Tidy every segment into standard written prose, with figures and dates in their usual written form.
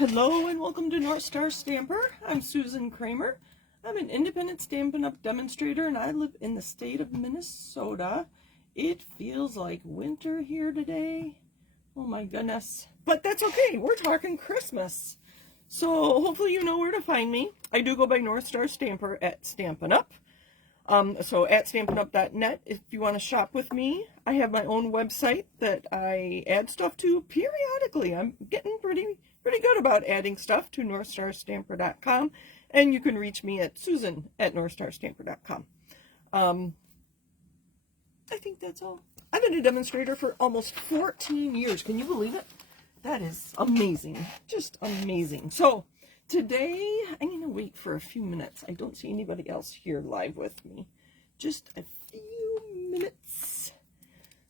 Hello and welcome to North Star Stamper. I'm Susan Kramer. I'm an independent Stampin' Up! Demonstrator and I live in the state of Minnesota. It feels like winter here today. Oh my goodness. But that's okay. We're talking Christmas. So hopefully you know where to find me. I do go by North Star Stamper at Stampin' Up! So at stampinup.net if you want to shop with me. I have my own website that I add stuff to periodically. I'm getting pretty good about adding stuff to northstarstamper.com, and you can reach me at susan@northstarstamper.com. I think that's all. I've been a demonstrator for almost 14 years. Can you believe it? That is amazing. Just amazing. So today, I'm going to wait for a few minutes. I don't see anybody else here live with me. Just a few minutes.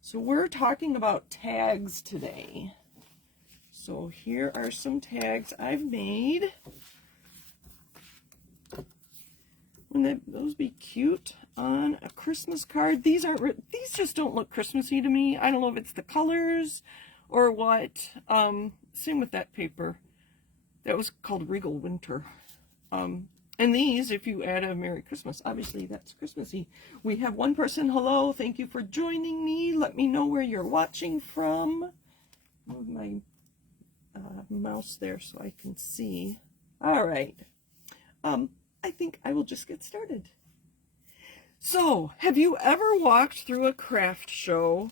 So we're talking about tags today. So here are some tags I've made. Wouldn't those be cute on a Christmas card? These just don't look Christmassy to me. I don't know if it's the colors or what. Same with that paper. That was called Regal Winter. And these, if you add a Merry Christmas, obviously that's Christmassy. We have one person. Hello, thank you for joining me. Let me know where you're watching from. Move my mouse there so I can see. All right. I think I will just get started. So, have you ever walked through a craft show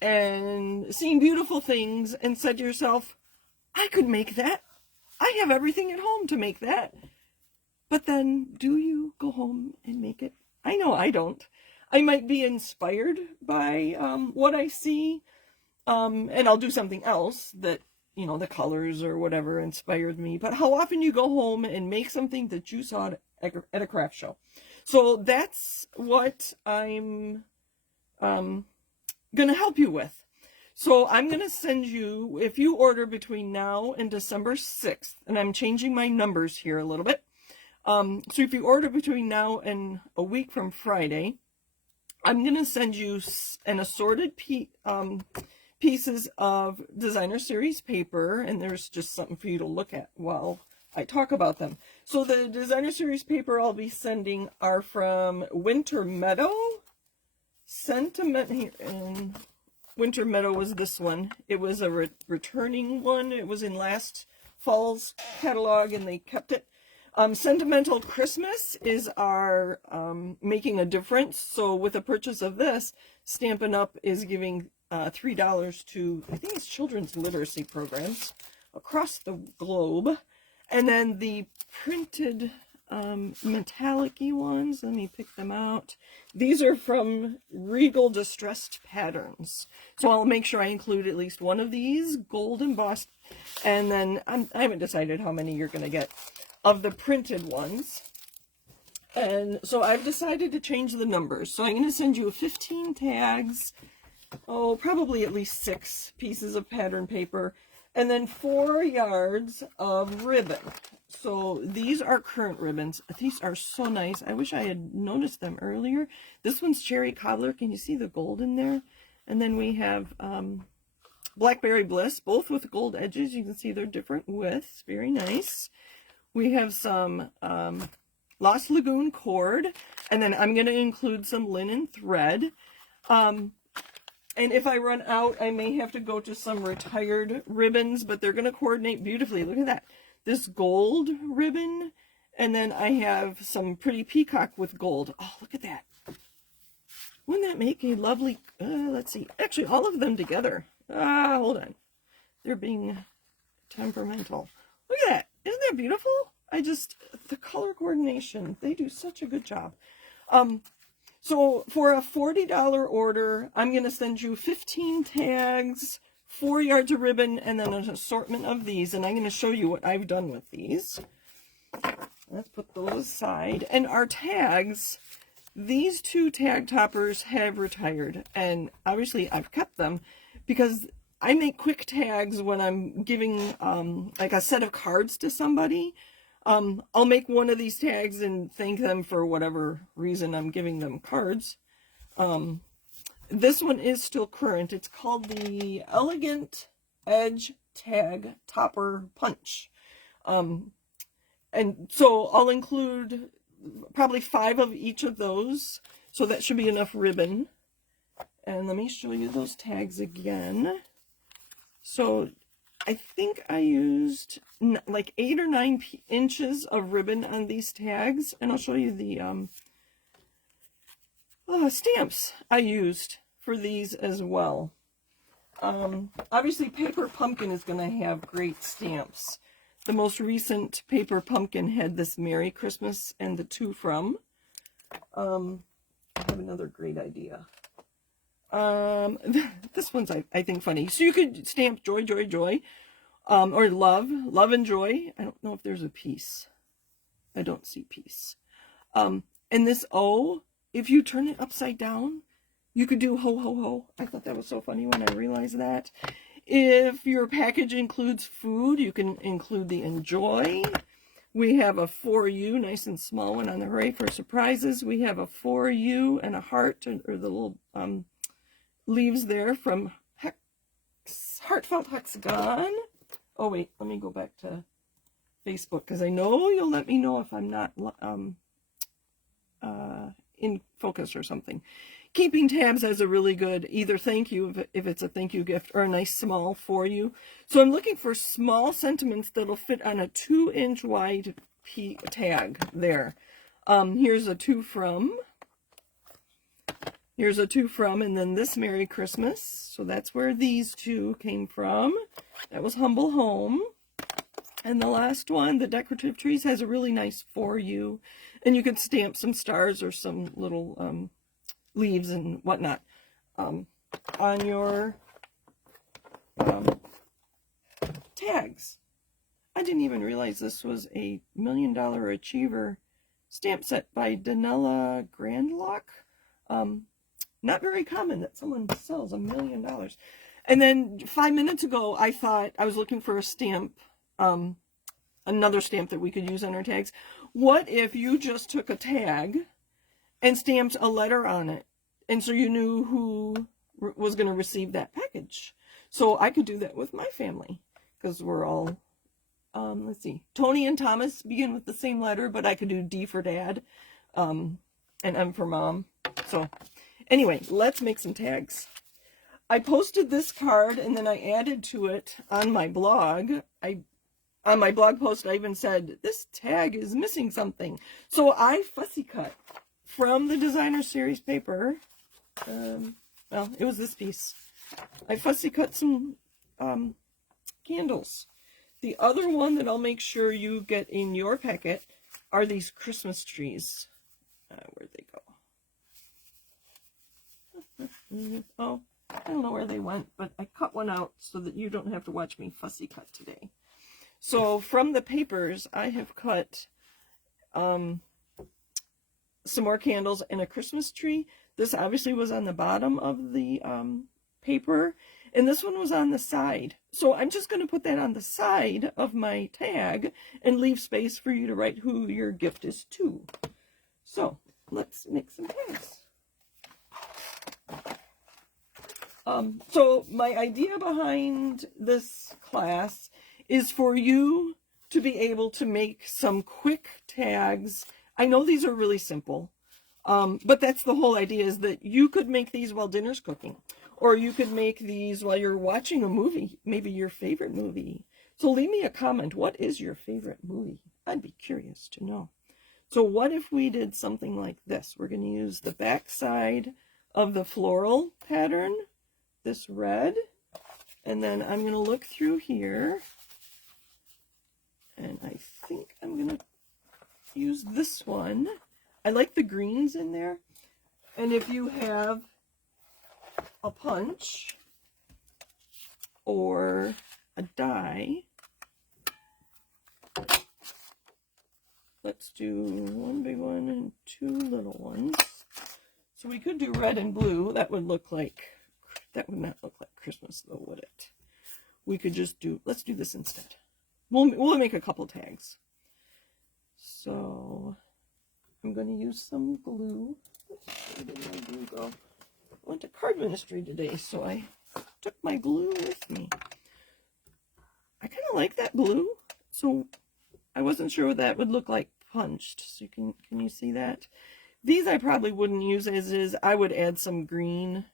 and seen beautiful things and said to yourself, I could make that. I have everything at home to make that. But then, do you go home and make it? I know I don't. I might be inspired by what I see, and I'll do something else that, you know, the colors or whatever inspired me. But how often you go home and make something that you saw at a craft show? So that's what I'm going to help you with. So I'm going to send you, if you order between now and December 6th, and I'm changing my numbers here a little bit. So if you order between now and a week from Friday, I'm going to send you an assorted pieces of designer series paper, and there's just something for you to look at while I talk about them. So the designer series paper I'll be sending are from Winter Meadow. Sentiment here, and Winter Meadow was this one. It was a returning one. It was in last fall's catalog and they kept it. Sentimental Christmas is our Making a Difference. So with the purchase of this, Stampin' Up! Is giving $3 to, I think it's children's literacy programs across the globe. And then the printed metallic-y ones, let me pick them out. These are from Regal Distressed Patterns. So I'll make sure I include at least one of these, gold embossed. And then I haven't decided how many you're going to get of the printed ones. And so I've decided to change the numbers. So I'm going to send you 15 tags, probably at least 6 pieces of pattern paper, and then 4 yards of ribbon. So these are current ribbons. These are so nice. I wish I had noticed them earlier. This one's Cherry Cobbler. Can you see the gold in there? And then we have Blackberry Bliss, both with gold edges. You can see they're different widths. Very nice. We have some Lost Lagoon cord, and then I'm going to include some linen thread. And if I run out, I may have to go to some retired ribbons, but they're going to coordinate beautifully. Look at that. This gold ribbon, and then I have some pretty peacock with gold. Oh, look at that. Wouldn't that make a lovely, let's see, actually all of them together. Hold on. They're being temperamental. Look at that. Isn't that beautiful? The color coordination, they do such a good job. So for a $40 order, I'm going to send you 15 tags, 4 yards of ribbon, and then an assortment of these. And I'm going to show you what I've done with these. Let's put those aside. And our tags, these 2 tag toppers have retired. And obviously I've kept them because I make quick tags when I'm giving like a set of cards to somebody. I'll make one of these tags and thank them for whatever reason I'm giving them cards. This one is still current. It's called the Elegant Edge Tag Topper Punch. And so I'll include probably 5 of each of those. So that should be enough ribbon. And let me show you those tags again. So I think I used like 8 or 9 inches of ribbon on these tags. And I'll show you the stamps I used for these as well. Obviously, Paper Pumpkin is going to have great stamps. The most recent Paper Pumpkin had this Merry Christmas and the To From. I have another great idea. This one's, I think, funny. So you could stamp Joy, Joy, Joy, or Love, Love and Joy. I don't know if there's a peace. I don't see peace. And this O, if you turn it upside down, you could do ho, ho, ho. I thought that was so funny when I realized that. If your package includes food, you can include the Enjoy. We have a For You, nice and small one on the Hooray for Surprises. We have a For You and a heart, or the little leaves there from Heartfelt Hexagon. Oh, wait, let me go back to Facebook, because I know you'll let me know if I'm not in focus or something. Keeping Tabs has a really good either thank you, if it's a thank you gift, or a nice small For You. So I'm looking for small sentiments that'll fit on a 2-inch wide tag there. Here's a To From. Here's a To From, and then this Merry Christmas. So that's where these two came from. That was Humble Home. And the last one, the Decorative Trees, has a really nice For You. And you could stamp some stars or some little leaves and whatnot on your tags. I didn't even realize this was a $1 Million Achiever stamp set by Danella Grandlock. Not very common that someone sells $1 million. And then 5 minutes ago, I thought I was looking for a stamp, another stamp that we could use on our tags. What if you just took a tag and stamped a letter on it, and so you knew who was going to receive that package? So I could do that with my family, because we're all, let's see, Tony and Thomas begin with the same letter, but I could do D for Dad, and M for Mom. So anyway, let's make some tags. I posted this card, and then I added to it on my blog. On my blog post, I even said, this tag is missing something. So I fussy cut from the Designer Series paper. Well, it was this piece. I fussy cut some candles. The other one that I'll make sure you get in your packet are these Christmas trees. Where'd they go? Oh, I don't know where they went, but I cut one out so that you don't have to watch me fussy cut today. So from the papers, I have cut some more candles and a Christmas tree. This obviously was on the bottom of the paper, and this one was on the side. So I'm just going to put that on the side of my tag and leave space for you to write who your gift is to. So let's make some tags. So my idea behind this class is for you to be able to make some quick tags. I know these are really simple, but that's the whole idea, is that you could make these while dinner's cooking, or you could make these while you're watching a movie, maybe your favorite movie. So leave me a comment. What is your favorite movie? I'd be curious to know. So what if we did something like this? We're going to use the back side of the floral pattern, this red, and then I'm going to look through here, and I think I'm going to use this one. I like the greens in there. And if you have a punch or a die, let's do one big one and 2 little ones. So we could do red and blue. That would not look like Christmas though, would it? We could just do, let's do this instead. We'll make a couple tags. So I'm going to use some glue. Where did my glue go? I went to card ministry today, so I took my glue with me. I kind of like that blue. So I wasn't sure what that would look like punched. So can you see that? These I probably wouldn't use as is. I would add some green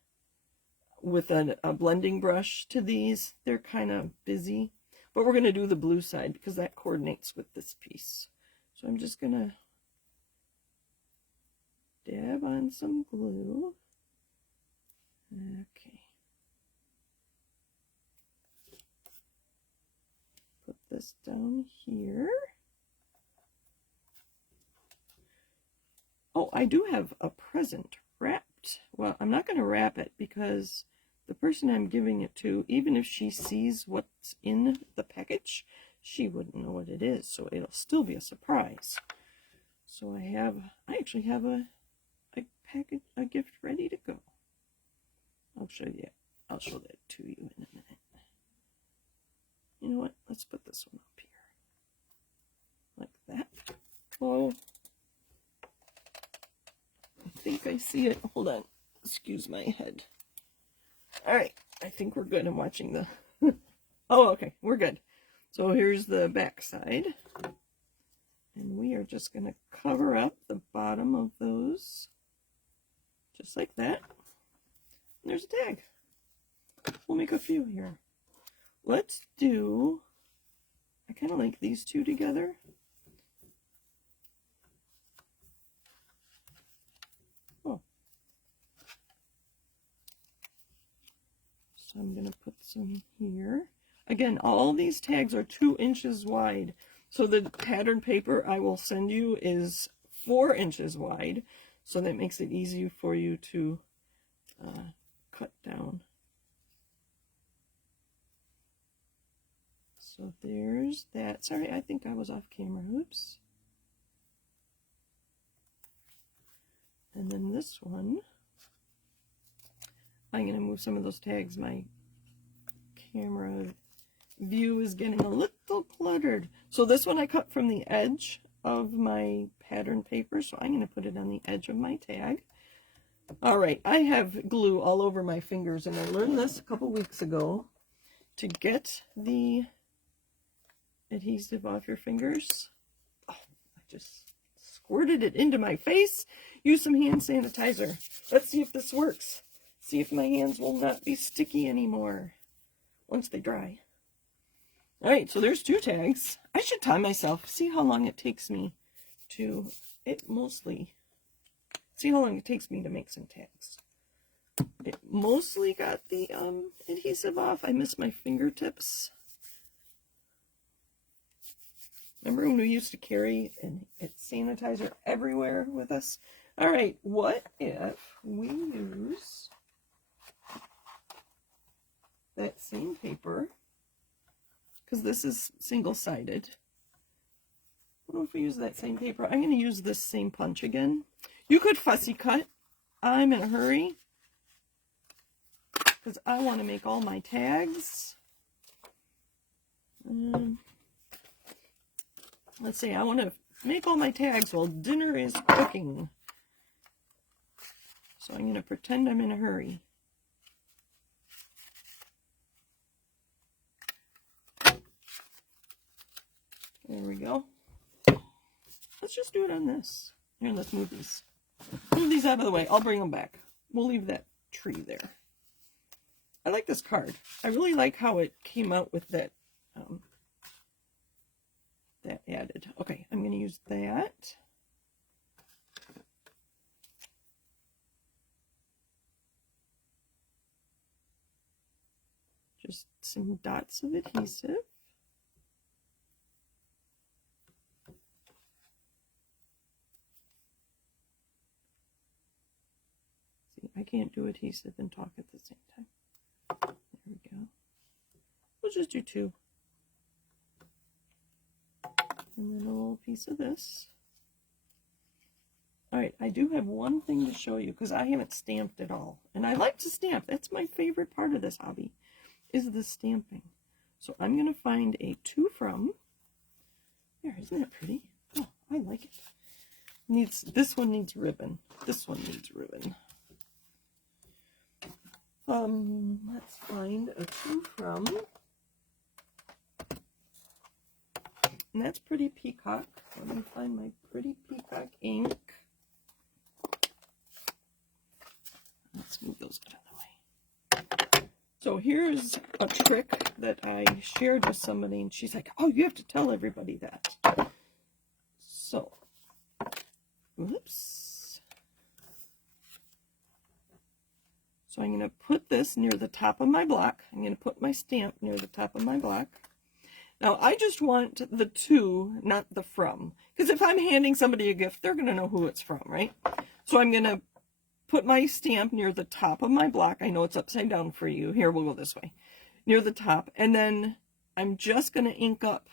with a blending brush to these. They're kind of busy. But we're going to do the blue side because that coordinates with this piece. So I'm just going to dab on some glue. Okay. Put this down here. Oh, I do have a present wrapped. Well, I'm not going to wrap it because the person I'm giving it to, even if she sees what's in the package, she wouldn't know what it is. So it'll still be a surprise. So I actually have a package, a gift ready to go. I'll show that to you in a minute. You know what? Let's put this one up here. Like that. Oh, I think I see it. Hold on. Excuse my head. All right. I think we're good. I'm watching the... Oh, okay. We're good. So here's the back side. And we are just going to cover up the bottom of those. Just like that. And there's a tag. We'll make a few here. Let's do... I kind of like these two together. Oh. So I'm going to put some here. Again, all these tags are 2 inches wide. So the pattern paper I will send you is 4 inches wide. So that makes it easy for you to cut down. So there's that. Sorry, I think I was off camera. Oops. And then this one, I'm going to move some of those tags. My camera view is getting a little cluttered. So this one I cut from the edge of my pattern paper. So I'm going to put it on the edge of my tag. All right, I have glue all over my fingers, and I learned this a couple weeks ago. To get the adhesive off your fingers, oh, I just squirted it into my face. Use some hand sanitizer. Let's see if this works. See if my hands will not be sticky anymore once they dry. All right, so there's 2 tags. I should time myself. See how long it takes me to, see how long it takes me to make some tags. It mostly got the adhesive off. I miss my fingertips. Remember when we used to carry sanitizer everywhere with us? All right, what if we use that same paper? Because this is single-sided. What if we use that same paper? I'm going to use this same punch again. You could fussy cut. I'm in a hurry because I want to make all my tags. Let's see, I want to make all my tags while dinner is cooking. So I'm going to pretend I'm in a hurry. There we go. Let's just do it on this. Here, let's move these. Move these out of the way. I'll bring them back. We'll leave that tree there. I like this card. I really like how it came out with that that added. Okay, I'm going to use that. Just some dots of adhesive. See, I can't do adhesive and talk at the same time. There we go. We'll just do 2. And then a little piece of this. All right, I do have one thing to show you because I haven't stamped at all. And I like to stamp. That's my favorite part of this hobby, is the stamping. So I'm going to find a to from. There, isn't that pretty? Oh, I like it. This one needs ribbon. This one needs ribbon. Let's find a to from. And that's Pretty Peacock. Let me find my Pretty Peacock ink. Let's move those out of the way. So here's a trick that I shared with somebody, and she's like, oh, you have to tell everybody that. So, whoops. So I'm going to put this near the top of my block. I'm going to put my stamp near the top of my block. Now, I just want the to, not the from. Because if I'm handing somebody a gift, they're going to know who it's from, right? So I'm going to put my stamp near the top of my block. I know it's upside down for you. Here, we'll go this way. Near the top. And then I'm just going to ink up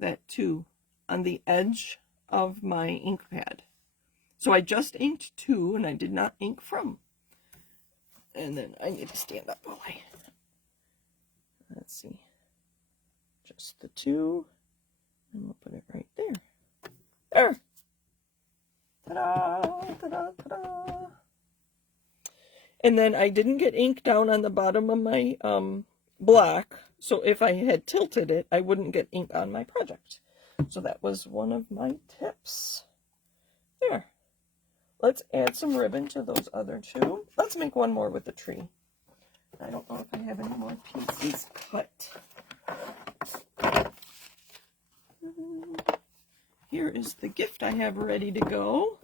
that to on the edge of my ink pad. So I just inked to, and I did not ink from. And then I need to stand up while I, let's see, just the two, and we'll put it right there. There! Ta-da! Ta-da! Ta-da! And then I didn't get ink down on the bottom of my block, so if I had tilted it, I wouldn't get ink on my project. So that was one of my tips. There. Let's add some ribbon to those other two. Let's make one more with the tree. I don't know if I have any more pieces cut. Here is the gift I have ready to go.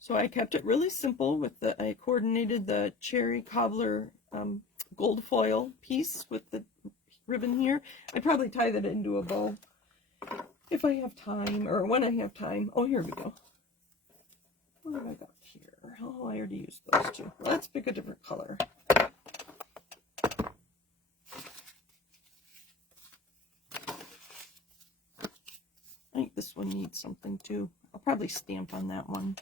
So I kept it really simple with the, I coordinated the cherry cobbler gold foil piece with the ribbon here. I'd probably tie that into a bow if I have time, or when I have time. Oh, here we go. What have I got here? Oh, I already used those two. Let's pick a different color. I think this one needs something too. I'll probably stamp on that one.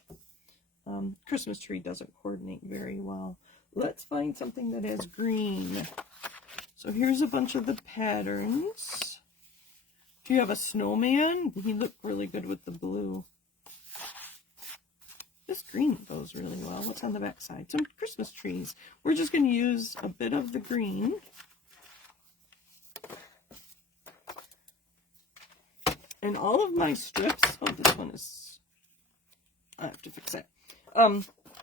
Christmas tree doesn't coordinate very well. Let's find something that has green. So here's a bunch of the patterns. Do you have a snowman? He looked really good with the blue. This green goes really well. What's on the back side? Some Christmas trees. We're just going to use a bit of the green. And all of my strips, oh, this one is, I have to fix that.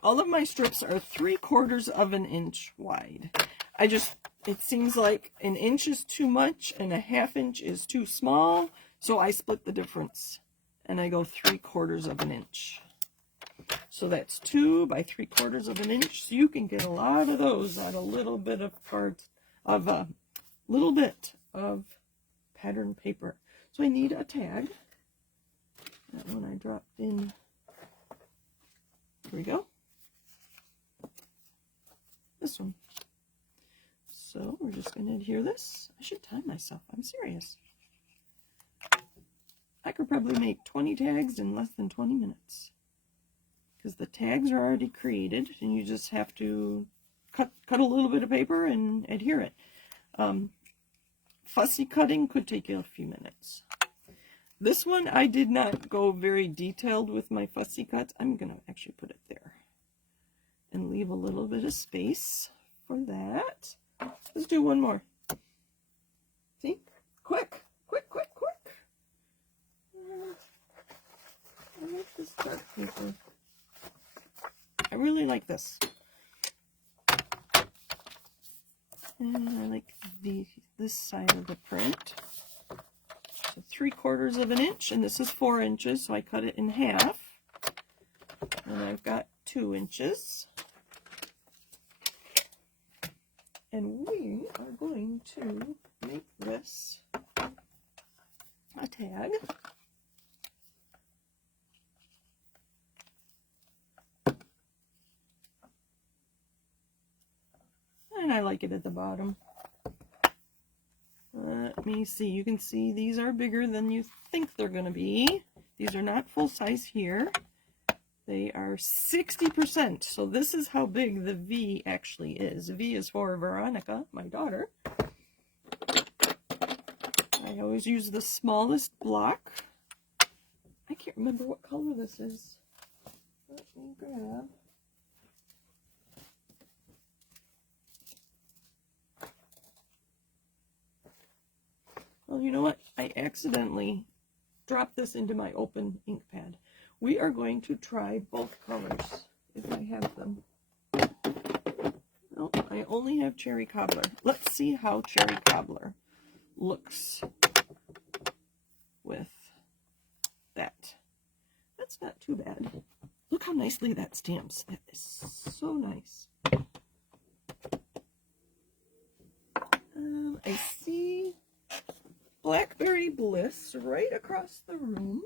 All of my strips are 3/4 of an inch wide. It seems like an inch is too much and a 1/2 inch is too small. So I split the difference and I go 3/4 of an inch. So that's 2 by 3/4 of an inch. So you can get a lot of those on a little bit of pattern paper. So I need a tag. That one I dropped in. Here we go. This one. So we're just going to adhere this. I should time myself. I'm serious. I could probably make 20 tags in less than 20 minutes. Because the tags are already created, and you just have to cut a little bit of paper and adhere it. Fussy cutting could take you a few minutes. This one, I did not go very detailed with my fussy cuts. I'm going to actually put it there and leave a little bit of space for that. Let's do one more. See? Quick, quick, quick, quick. I like this dark paper. I really like this. And I like this side of the print. So 3/4 of an inch, and this is 4 inches, so I cut it in half. And I've got 2 inches. And we are going to make this a tag. And I like it at the bottom. Let me see. You can see these are bigger than you think they're going to be. These are not full size here. They are 60%. So this is how big the V actually is. V is for Veronica, my daughter. I always use the smallest block. I can't remember what color this is. Let me grab. Well, you know what? I I accidentally dropped this into my open ink pad. We are going to try both colors if I have them. Nope, I only have Cherry Cobbler. Let's see how Cherry Cobbler looks with that. That's not too bad. Look how nicely that stamps. That is so nice. I see Blackberry Bliss right across the room.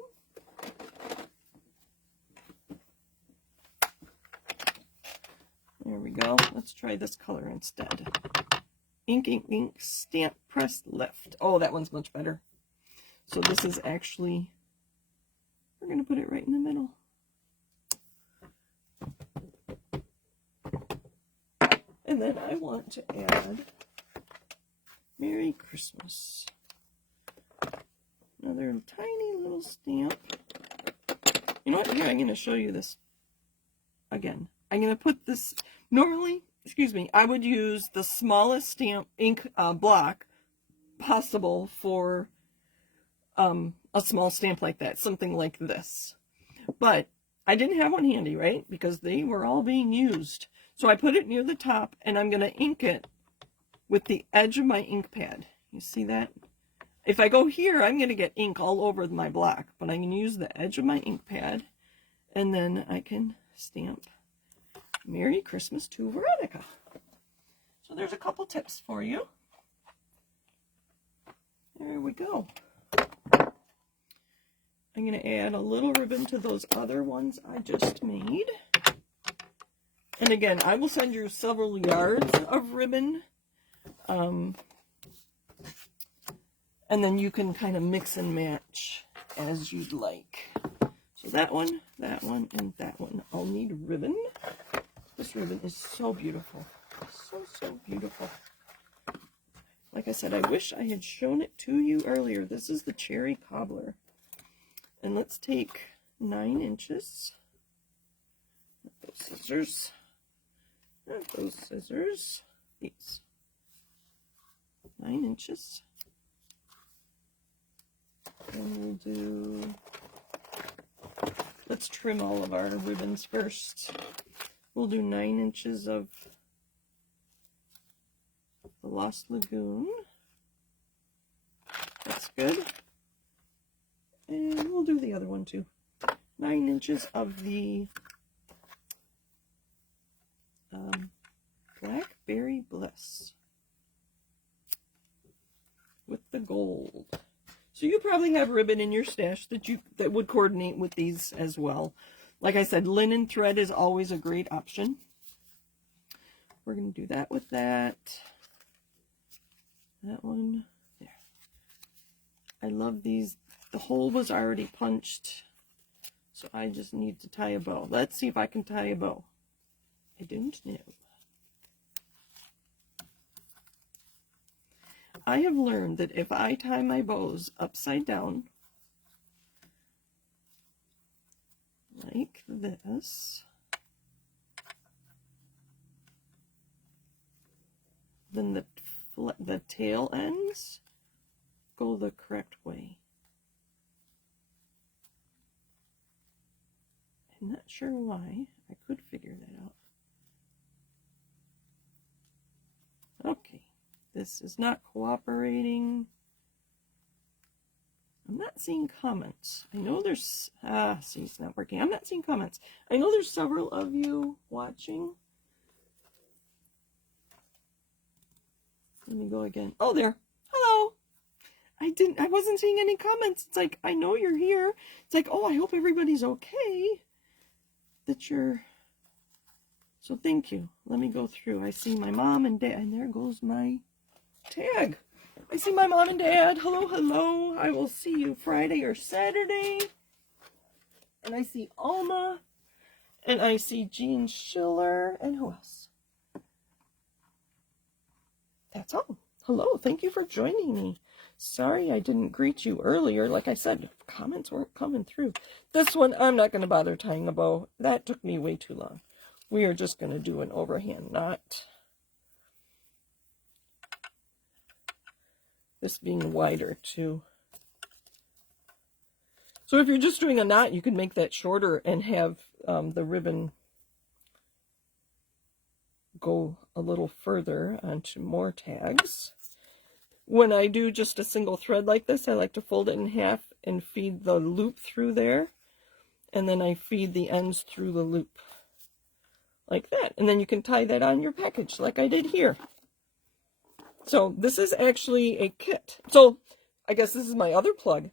There we go. Let's try this color instead. Ink, ink, ink, stamp, press, lift. Oh, that one's much better. So this is actually, we're going to put it right in the middle. And then I want to add Merry Christmas. Another tiny little stamp. You know what? Here, I'm going to show you this again. I'm going to put this, normally, excuse me, I would use the smallest stamp ink block possible for a small stamp like that, something like this. But I didn't have one handy, right? Because they were all being used. So I put it near the top, and I'm going to ink it with the edge of my ink pad. You see that? If I go here, I'm going to get ink all over my block, but I'm going to use the edge of my ink pad, and then I can stamp Merry Christmas to Veronica. So there's a couple tips for you. There we go. I'm going to add a little ribbon to those other ones I just made. And again, I will send you several yards of ribbon. And then you can kind of mix and match as you'd like. So that one, and that one. I'll need ribbon. This ribbon is so beautiful. So, so beautiful. Like I said, I wish I had shown it to you earlier. This is the Cherry Cobbler. And let's take 9 inches. Those scissors. Not those scissors. These. 9 inches. And we'll do, let's trim all of our ribbons first. We'll do 9 inches of the Lost Lagoon. That's good. And we'll do the other one too. 9 inches of the Blackberry Bliss with the gold. So you probably have ribbon in your stash that would coordinate with these as well. Like I said, linen thread is always a great option. We're going to do that with that. That one. There. I love these. The hole was already punched, so I just need to tie a bow. Let's see if I can tie a bow. I don't know. I have learned that if I tie my bows upside down, like this, then the tail ends go the correct way. I'm not sure why. I could figure that out. Okay. This is not cooperating. I'm not seeing comments. I know there's, see, it's not working. I'm not seeing comments. I know there's several of you watching. Let me go again. Oh, there. Hello. I wasn't seeing any comments. It's like, I know you're here. It's like, oh, I hope everybody's okay. That you're, so thank you. Let me go through. I see my mom and dad, and there goes my tag. I see my mom and dad. Hello, hello. I will see you Friday or Saturday. And I see Alma. And I see Jean Schiller. And who else? That's all. Hello. Thank you for joining me. Sorry I didn't greet you earlier. Like I said, comments weren't coming through. This one, I'm not going to bother tying a bow. That took me way too long. We are just going to do an overhand knot. This being wider too. So if you're just doing a knot, you can make that shorter and have the ribbon go a little further onto more tags. When I do just a single thread like this, I like to fold it in half and feed the loop through there. And then I feed the ends through the loop like that. And then you can tie that on your package like I did here. So this is actually a kit. So I guess this is my other plug.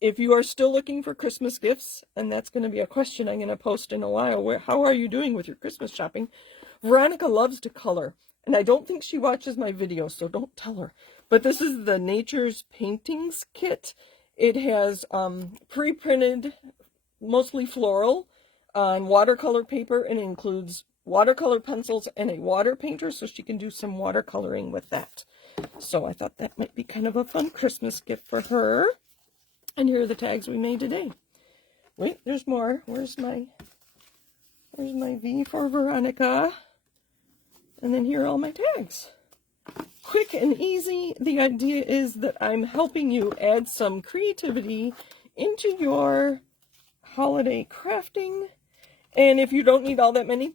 If you are still looking for Christmas gifts, and that's going to be a question I'm going to post in a while, how are you doing with your Christmas shopping? Veronica loves to color, and I don't think she watches my videos, so don't tell her. But this is the Nature's Paintings kit. It has pre-printed, mostly floral, on watercolor paper, and it includes watercolor pencils and a water painter, so she can do some watercoloring with that. So I thought that might be kind of a fun Christmas gift for her. And here are the tags we made today. Wait, there's more. Where's my V for Veronica? And then here are all my tags. Quick and easy. The idea is that I'm helping you add some creativity into your holiday crafting. And if you don't need all that many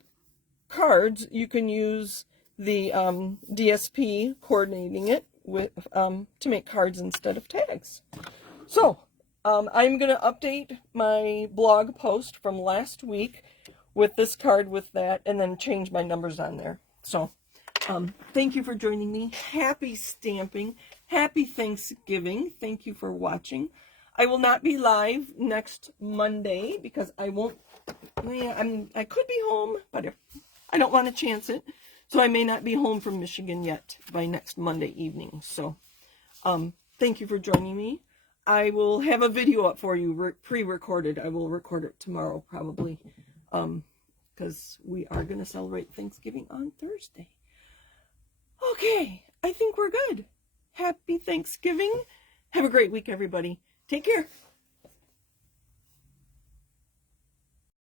cards, you can use the DSP, coordinating it with to make cards instead of tags. So I'm going to update my blog post from last week with this card with that, and then change my numbers on there. So thank you for joining me. Happy stamping. Happy Thanksgiving. Thank you for watching. I will not be live next Monday because I won't. I could be home, but I don't want to chance it. So I may not be home from Michigan yet by next Monday evening. So thank you for joining me. I will have a video up for you, pre-recorded. I will record it tomorrow probably, because we are going to celebrate Thanksgiving on Thursday. Okay, I think we're good. Happy Thanksgiving. Have a great week, everybody. Take care.